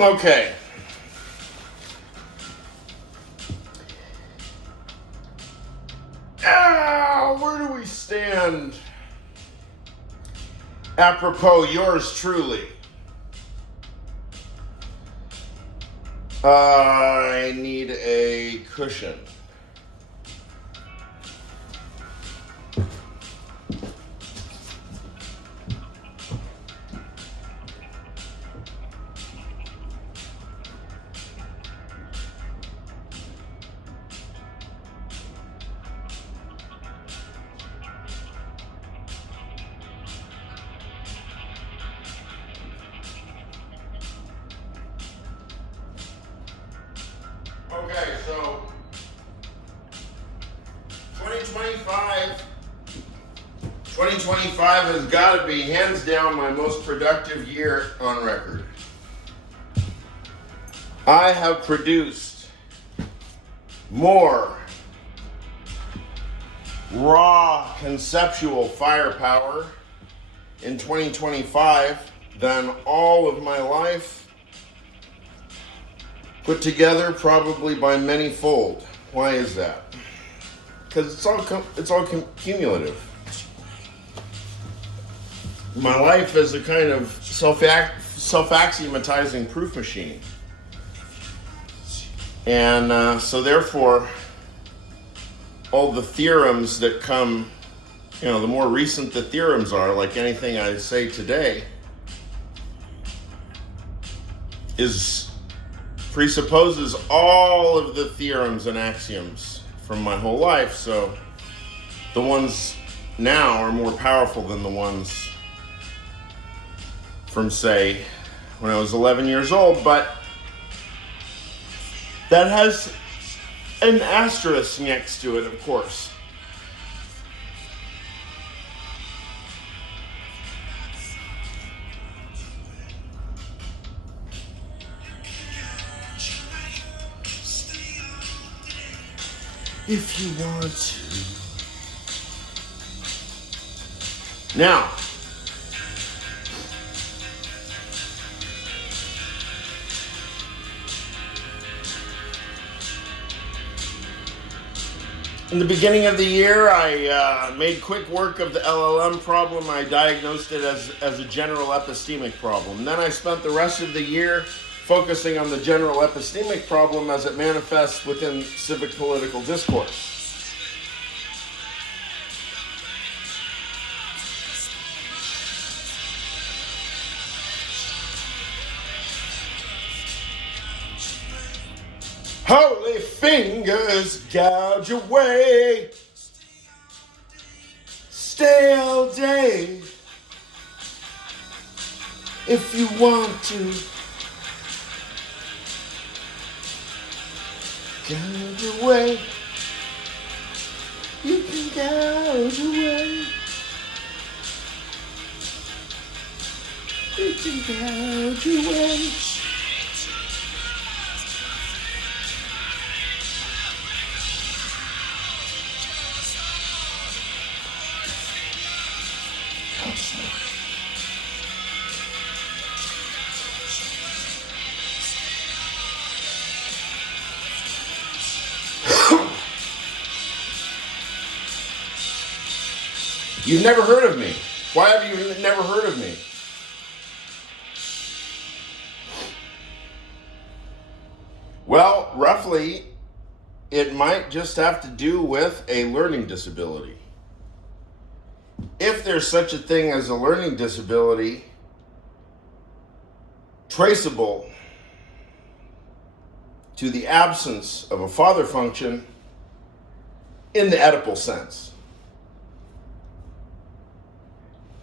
Okay. Where do we stand? Apropos yours truly. I need a cushion. Okay, so 2025 has got to be hands down my most productive year on record. I have produced more raw conceptual firepower in 2025 than all of my life put together, probably by many fold. Why is that? Because it's all cumulative. My life is a kind of self-axiomatizing proof machine. And so therefore, all the theorems that come, the more recent the theorems are, like anything I say today, presupposes all of the theorems and axioms from my whole life. So the ones now are more powerful than the ones from, say, when I was 11 years old. But that has an asterisk next to it, of course. If you want to. Now, in the beginning of the year, I made quick work of the LLM problem. I diagnosed it as a general epistemic problem. Then I spent the rest of the year focusing on the general epistemic problem as it manifests within civic political discourse. Holy fingers gouge away. Stay all day if you want to. Gouge away. You can gouge away. You can gouge away. You've never heard of me. Why have you never heard of me? Well, roughly, it might just have to do with a learning disability. If there's such a thing as a learning disability, traceable to the absence of a father function in the Oedipal sense.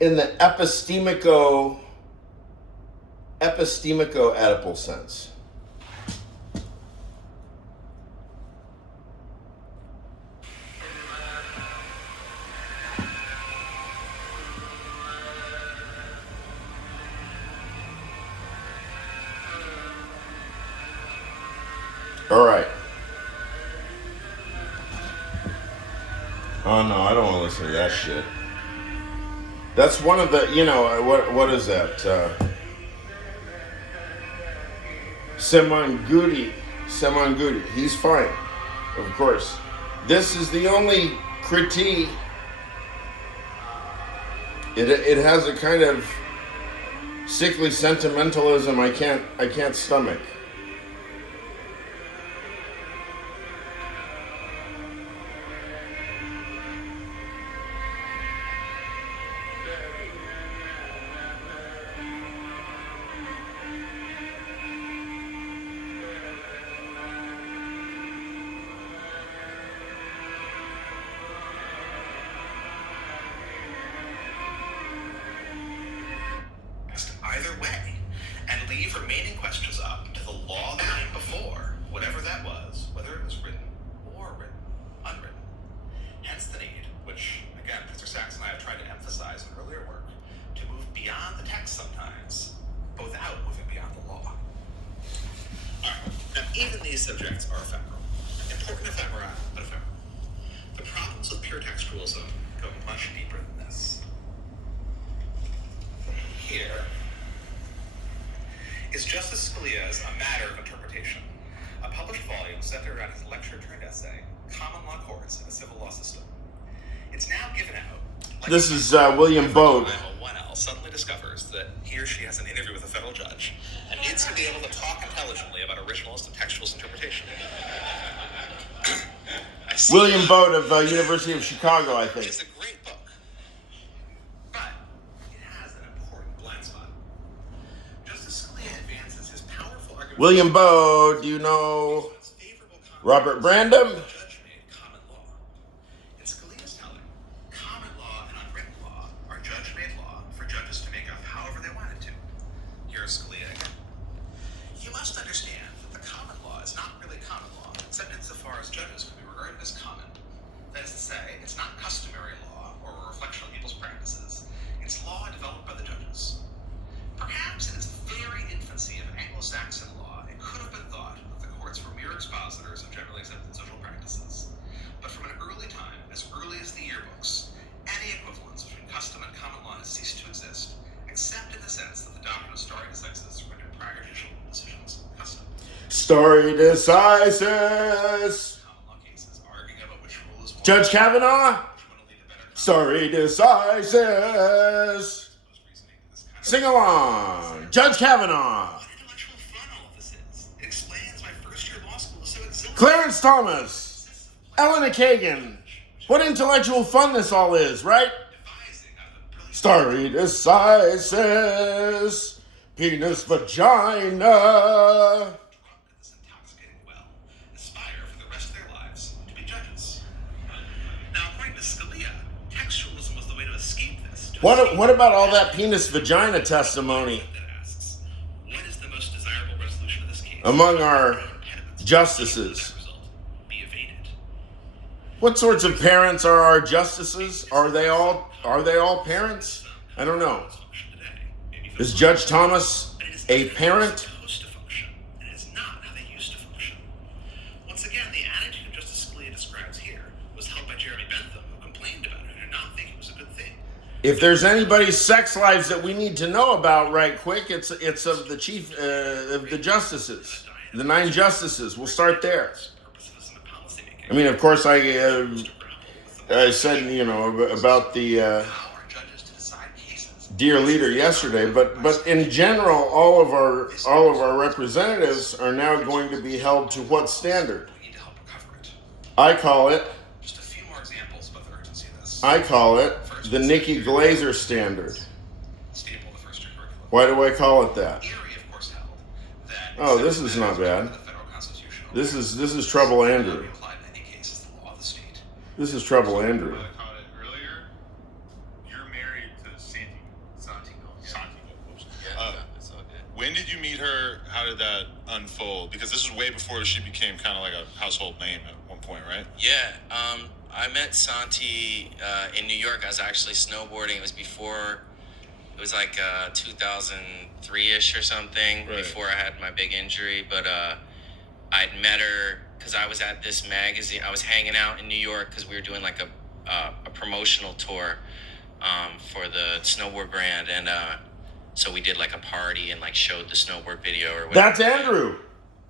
In the epistemico-Oedipal sense. All right. Oh no, I don't want to listen to that shit. That's one of the, what is that? Semangudi. He's fine, of course. This is the only critique. It has a kind of sickly sentimentalism I can't stomach. Either way, and leave remaining questions up to the law that came before, whatever that was, whether it was written or unwritten. Hence the need, which, again, Professor Sachs and I have tried to emphasize in earlier work, to move beyond the text sometimes, without moving beyond the law. Alright, now even these subjects are ephemeral. Important ephemera, but ephemeral. The problems with pure textualism go much deeper than this. Here is Justice Scalia's A Matter of Interpretation, a published volume centered around his lecture-turned-essay, Common Law Courts in a Civil Law System. It's now given out. This is William Bode. A 1L suddenly discovers that he or she has an interview with a federal judge and needs to be able to talk intelligently about originalist and textualist interpretation. William Bode of University of Chicago, I think. It's a great book, but it has an important blind spot. Justice Scalia advances his powerful argument. William Bode, do you know Robert Brandom? Judge-made common law. In Scalia's telling, common law and unwritten law are judge-made law for judges to make up however they wanted to. Here's Scalia again. You must understand that the common law is not really common law, except insofar as judges can be regarded as common. That is to say, it's not customary law or a reflection on people's practices. It's law developed by the judges. Perhaps in its very infancy of Anglo-Saxon law, it could have been thought that the courts were mere expositors of generally accepted social practices. But from an early time, as early as the yearbooks, any equivalence between custom and common law has ceased to exist, except in the sense that the doctrine of stare decisis rendered prior judicial decisions custom. Stare decisis. Common law cases arguing about which rule is Judge Kavanaugh. which one will lead to better Stare decisis. Sing along. Judge Kavanaugh. What intellectual fun all of this is. It explains why first-year law school is so exhilarating. Clarence Thomas. Elena Kagan. What intellectual fun this all is, right? Devising out of a brilliant Stare decisis. Penis vagina. drunk to this intoxicating well, aspire for the rest of their lives to be judges. Now, according to Scalia, textualism was the way to escape this. What about all that penis vagina testimony That asks, what is the most desirable resolution of this case? among our Impediments justices? to that result be evaded. What sorts of parents are our justices? Are they all parents? I don't know. Function today. Maybe for Is Judge Thomas But it is a not how parent? they're supposed to function, and it is not how they used to function. Once again, the attitude Justice Scalia describes here was held by Jeremy Bentham, who complained about it and did not think it was a good thing. If there's anybody's sex lives that we need to know about right quick, it's of the chief of the justices, the 9 justices. We'll start there. Purposivism and policymaking. I mean, of course, I To grapple with the said about the power judges to decide cases. dear leader yesterday, but in general, all of our representatives are now going to be held to what standard? We need to help recover it. I call it Just a few more examples about the urgency of this. the Nikki Glaser standard. Staple of the first-year curriculum. Why do I call it that? Erie, of course, held that. Oh, this is not bad. The federal constitution This is trouble, Andrew. applied in any case as the law of the state. This is trouble, Andrew. I caught it earlier. You're married to Santi. Oops. It's all good. When did you meet her? How did that unfold? Because this was way before she became kind of like a household name at one point, right? Yeah, I met Santi in New York. I was actually snowboarding. It was before, it was like 2003-ish or something, Right. before I had my big injury. But I'd met her because I was at this magazine. I was hanging out in New York because we were doing like a promotional tour for the snowboard brand. And so we did like a party and like showed the snowboard video or whatever. That's Andrew.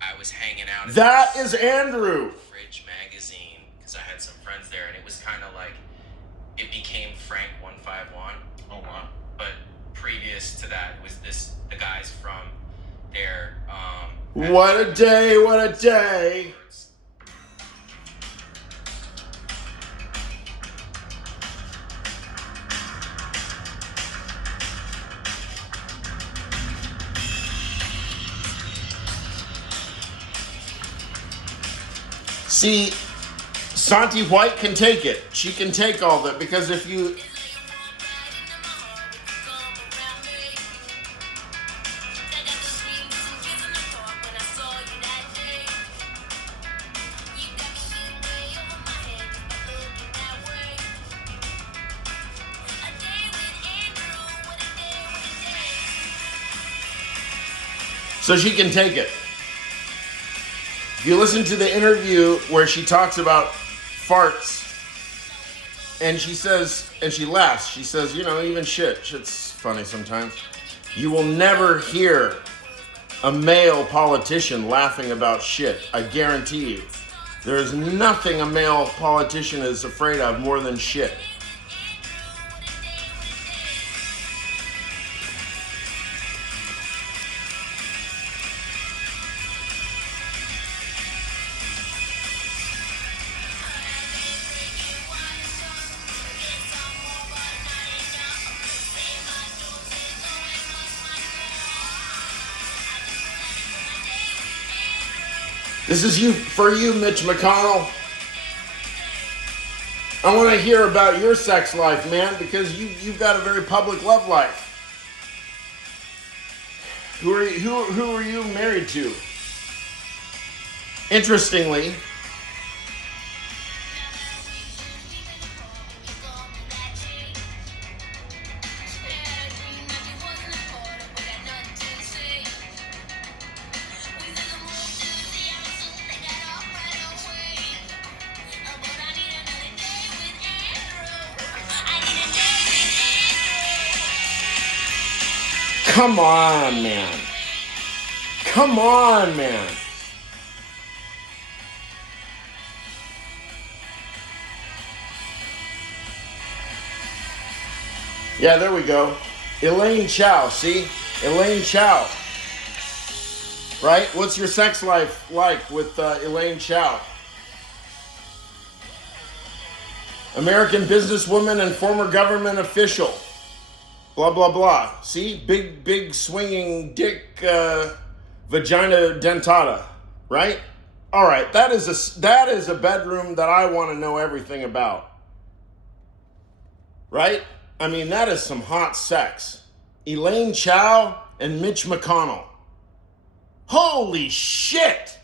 I was hanging out. That is Andrew. Fridge magazine, because I had some friends there, and it was kind of like it became Frank 151. Oh wow. But previous to that, it was the guys from there. What a day! What a day! See, Santi White can take it. She can take all that, because if you... So she can take it. If you listen to the interview where she talks about farts, and she says, and she laughs, she says, you know, even shit's funny sometimes. You will never hear a male politician laughing about shit. I guarantee you. There is nothing a male politician is afraid of more than shit. This is for you, Mitch McConnell. I want to hear about your sex life, man, because you've got a very public love life. Who are you married to? Interestingly, come on, man. Come on, man. Yeah, there we go. Elaine Ciao, see? Elaine Ciao. Right? What's your sex life like with Elaine Ciao? American businesswoman and former government official. Blah, blah, blah. See? Big swinging dick vagina dentata. Right? All right. That is a bedroom that I want to know everything about. Right? I mean, that is some hot sex. Elaine Ciao and Mitch McConnell. Holy shit!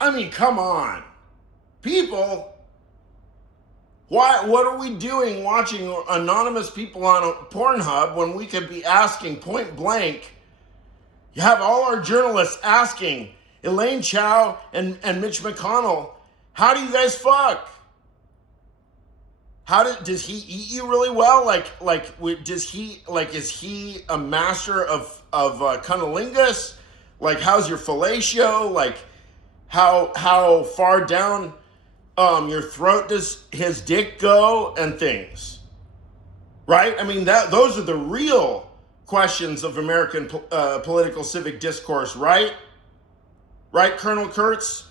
I mean, come on. People, what are we doing watching anonymous people on Pornhub when we could be asking point blank? You have all our journalists asking Elaine Ciao and Mitch McConnell, how do you guys fuck? Does he eat you really well? Is he a master of cunnilingus? Like, how's your fellatio? Like, how far down your throat does his dick go and things? Right? I mean, those are the real questions of American political civic discourse, right? Right, Colonel Kurtz?